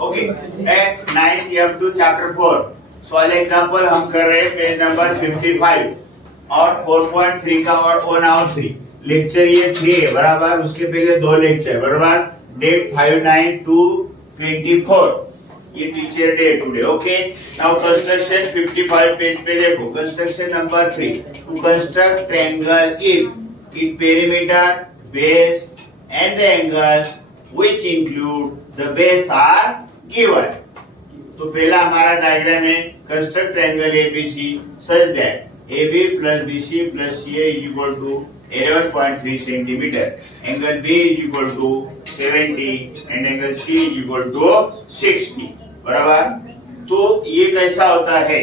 Okay, 9th F2 chapter 4 solve example हम कर रहे हैं पेज नंबर 55 और 4.3 का और 1 और 3 लेक्चर ये 3 है बराबर। उसके पहले दो लेक्चर बराबर, डेट 5/9/24 ये teacher day today. Okay, now construction 55 page पे देखो, construction number 3 to construct triangle if its perimeter, base and the angles which include the base are given। तो पहला हमारा डायग्राम है construct triangle ABC such that AB plus BC plus CA is equal to 11.3 centimeter, angle B is equal to 70 and angle C is equal to 60 बराबर। तो ये कैसा होता है,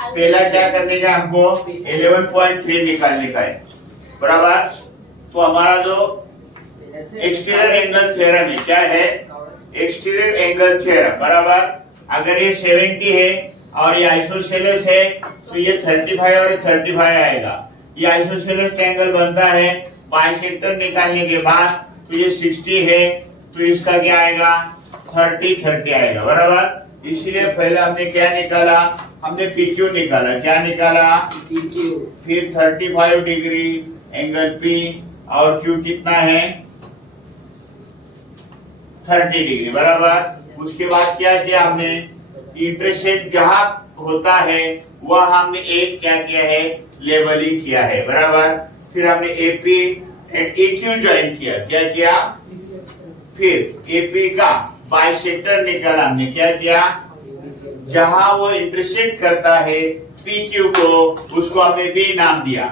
पहला क्या करने का हमको 11.3 निकालने का है बराबर। तो हमारा जो एक्सटीरियर एंगल थ्योरम है क्या है, एक्सटीरियर एंगल थ्योरम बराबर। अगर ये 70 है और ये आइसोसेलेस है तो ये 35 और 35 आएगा। ये आइसोसेलेस एंगल बनता है बाइसेक्टर निकालने के बाद, तो ये 60 है तो इसका क्या आएगा 30 आएगा बराबर। इसलिए पहले हमने क्या निकाला, हमने PQ निकाला, क्या निकाला PQ, फिर 35 डिग्री एंगल P और Q कितना है 30 डिग्री बराबर। उसके बाद क्या किया हमने, इंटरसेक्ट जहां होता है वह हमने एक क्या किया है लेवलिंग किया है बराबर। फिर हमने AP एंड EQ ज्वाइन किया, क्या किया, फिर AP का बाइसेक्टर निकाला हमने, क्या किया, जहां वो इंटरसेक्ट करता है PQ को उसको हमने B नाम दिया।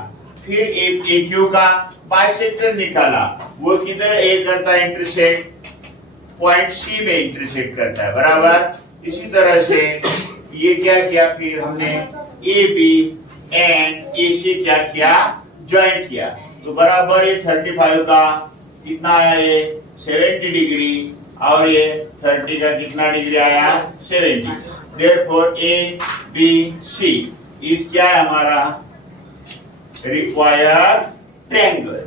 फिर AQ का बाइसेक्टर निकाला, वो किधर A करता है इंटरसेक्ट, पॉइंट C में इंटरसेक्ट करता है बराबर। इसी तरह से ये क्या किया, फिर हमने AB एंड AC क्या किया ज्वाइन किया, तो बराबर ये 35 का कितना आया ये 70 डिग्री और ये 30 का कितना डिग्री आया 70। Therefore ABC इस क्या है हमारा required triangle।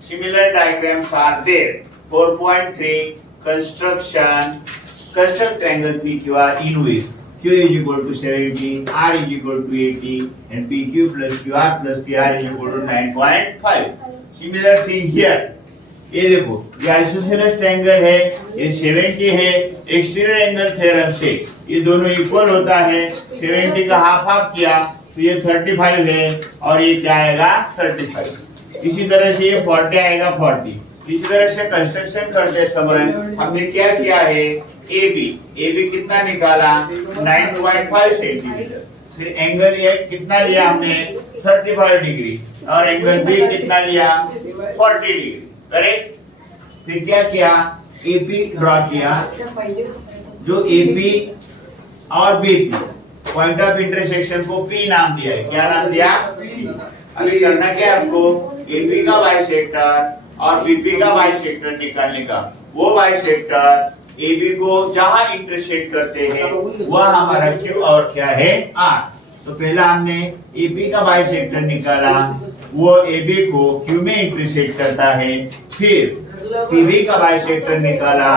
Similar diagrams are there। 4.3 construction construct triangle PQR in which Q is equal to 70, R is equal to 80 and PQ plus QR plus PR is equal to 9.5। Similar thing here। ये देखो ये isosceles triangle है, ये 70 है, exterior angle theorem से ये दोनों equal होता है। 70 का हाफ हाफ किया तो ये 35 है और ये क्या आएगा 35। इसी तरह से ये 40 आएगा 40। इसी तरह से कंस्ट्रक्शन करते समय हमने क्या किया है, AB कितना निकाला 9.5 सेंटीमीटर। फिर एंगल ए कितना लिया हमने 35 डिग्री और एंगल बी कितना लिया 40 डिग्री, करेक्ट। फिर क्या किया, AP ड्रॉ किया, जो AP और BP पॉइंट ऑफ इंटरसेक्शन को P नाम दिया है, क्या नाम दिया P। अभी करना क्या है आपको, AP का बाइसेक्टर और BP का बाइसेक्टर निकालने का। वो बाइसेक्टर AB को जहां इंटरसेक्ट करते हैं वह हमारा Q और क्या है R। तो पहला हमने AP का बाइसेक्टर निकाला, वो AB को Q में इंटरसेक्ट करता है। फिर PB का बाइसेक्टर निकाला,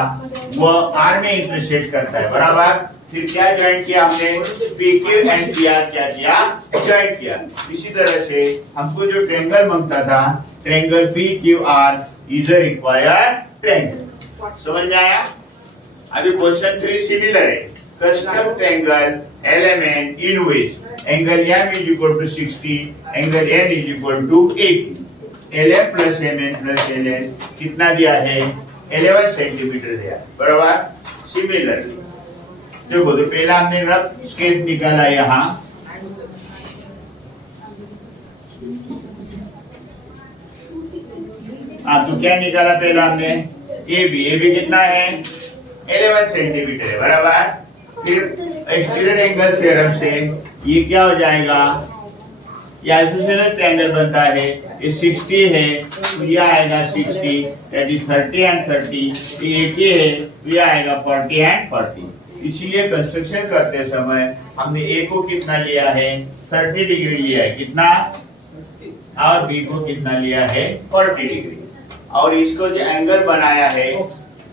वो R में इंटरसेक्ट करता है बराबर। फिर क्या ज्वाइन किया हमने, PQ एंड PR क्या किया ज्वाइन किया। इसी तरह से हमको जो ट्रायंगल मांगता था, triangle PQR is a required triangle. समझ में आया। अभी क्वेश्चन 3 सिमिलर है, construct triangle element in which angle M is equal to 60, angle N is equal to 80। LM plus MN plus LN कितना दिया है 11 सेंटीमीटर दिया बराबर। सिमिलरली देखो, तो पहला हमने रफ स्केच निकाला यहाँ, तो क्या निकाला पहला हमने AB कितना है 11 सेंटीमीटर है बराबर। फिर एक्सटीरियर एंगल थ्योरम से ये क्या हो जाएगा, ये आइसोसेलेस ट्रायंगल बनता है, ये 60 है तो ये आएगा 60, दैट इज 30 एंड 30। ये 80 है तो ये आएगा 40 एंड 40। इसीलिए कंस्ट्रक्शन करते समय हमने A को कितना लिया है 30 डिग्री लिया है, कितना, और B को कितना लिया है 40 डिग्री। और इसको जो एंगल बनाया है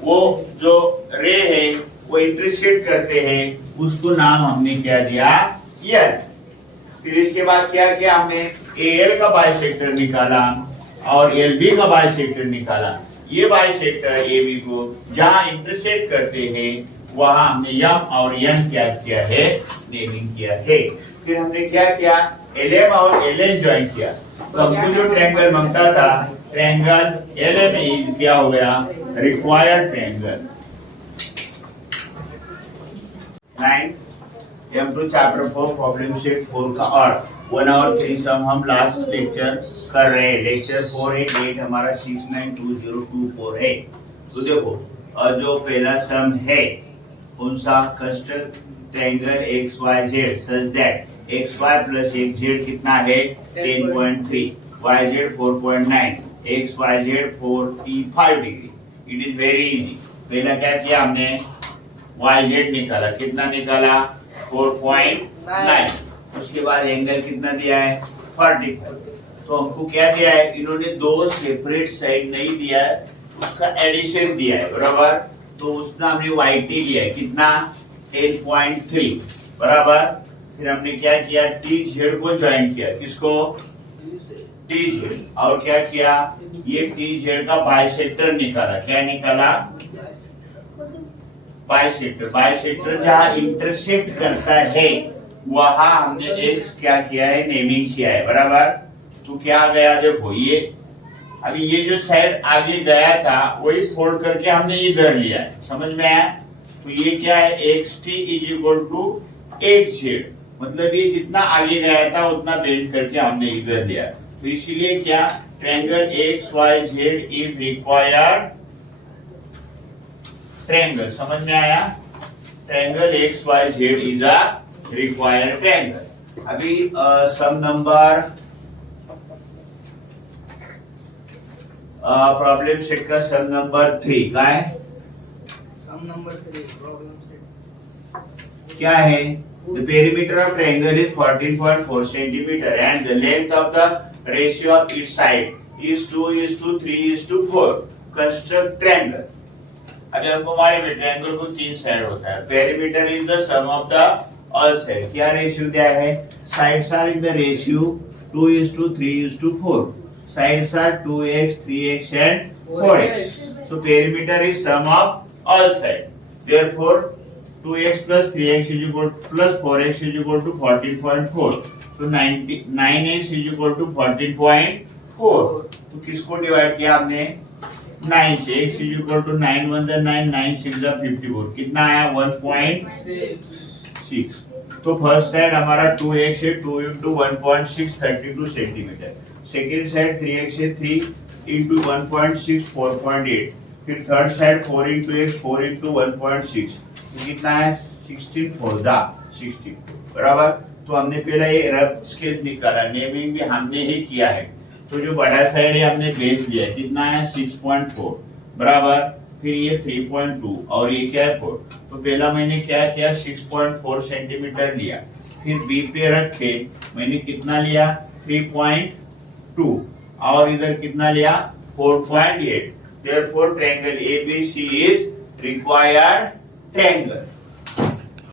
वो जो रे है वो इंटरसेक्ट करते हैं उसको नाम हमने क्या दिया एल। फिर इसके बाद क्या किया हमने एल का बाइसेक्टर निकाला और एल बी का बाइसेक्टर निकाला। ये बाइसेक्टर ए बी को जहां इंटरसेक्ट करते हैं वहां हमने एम और एन क्या किया है नेमिंग किया है। फिर हमने क्या किया एलएम और एलएन ज्वाइन किया। तो हमको जो ट्रायंगल मांगता था ट्रायंगल एलएम क्या हो गया required triangle. 9 M2 chapter 4 problem set 4 का और 1 और 3 सम हम लास्ट लेक्चर कर रहे हैं। लेक्चर 4 है, डेट हमारा 692024 है। तो देखो और जो पहला सम है कौन सा construct triangle XYZ such that XY plus XZ कितना है 10.3 YZ 4.9 XYZ 45 degree. It is very easy. पहला क्या किया हमने YZ निकाला, कितना निकाला 4.9। उसके बाद एंगल कितना दिया है 45। तो हमको क्या दिया है इन्होंने दो सेपरेट साइड नहीं दिया है, उसका एडिशन दिया है बराबर। तो उसका हमने YT लिया है कितना 10.3 बराबर। फिर हमने क्या किया TZ को ज्वाइन किया, किसको TZ, और क्या किया ये TZ का बाइसेक्टर निकाला। क्या निकाला बाइसेक्टर। बाइसेक्टर जहां इंटरसेक्ट करता है वहां हमने एक्स क्या किया है नेमिंग किया है बराबर। तो क्या गया देखो ये अभी ये जो साइड आगे गया था वही फोल्ड करके हमने इधर लिया है, समझ में आया। तो ये क्या है xt is equal to xz, मतलब ये जितना आगे गया था उतना बेंड करके हमने इधर लिया। तो इसीलिए क्या triangle XYZ is required triangle, समझ में आया। Triangle XYZ is a required triangle. अभी सम नंबर प्रॉब्लम सेट का सम नंबर 3 का है। सम नंबर 3 प्रॉब्लम सेट क्या है the perimeter of triangle is 14.4 centimeter and the length of the ratio of its side is 2:3:4 construct triangle। अभी हमको मालूम है ट्रायंगल को 3 साइड होता है। Perimeter is the sum of the all side. क्या रेशियो दिया है sides are in the ratio 2:3:4 sides are 2x 3x and 4x। so perimeter is sum of all sides, therefore 2x plus 3x is equal plus 4x is equal to 14.4। so 9x is equal to 14.4। तो किसको divide किया हमने 9 से। x is equal to 9 1 the 9 9 6 the 54 कितना आया 1.6। तो first side हमारा 2x है 2 into 1.6 32 centimetre. Second side 3x है 3 into 1.6 4.8। फिर third side 4 into x 4 into 1.6 कितना है 16 4 दा 16 बराबर। तो हमने पहले ये रफ स्केच निकाला, नेमिंग भी हमने ही किया है। तो जो बड़ा साइड है हमने बेस लिया कितना है 6.4 बराबर। फिर ये 3.2 और ये क्या है 4। तो पहला मैंने क्या किया 6.4 सेंटीमीटर लिया, फिर बी पे रख के मैंने कितना लिया 3.2 और इधर कितना लिया 4.8। therefore triangle ABC is required triangle।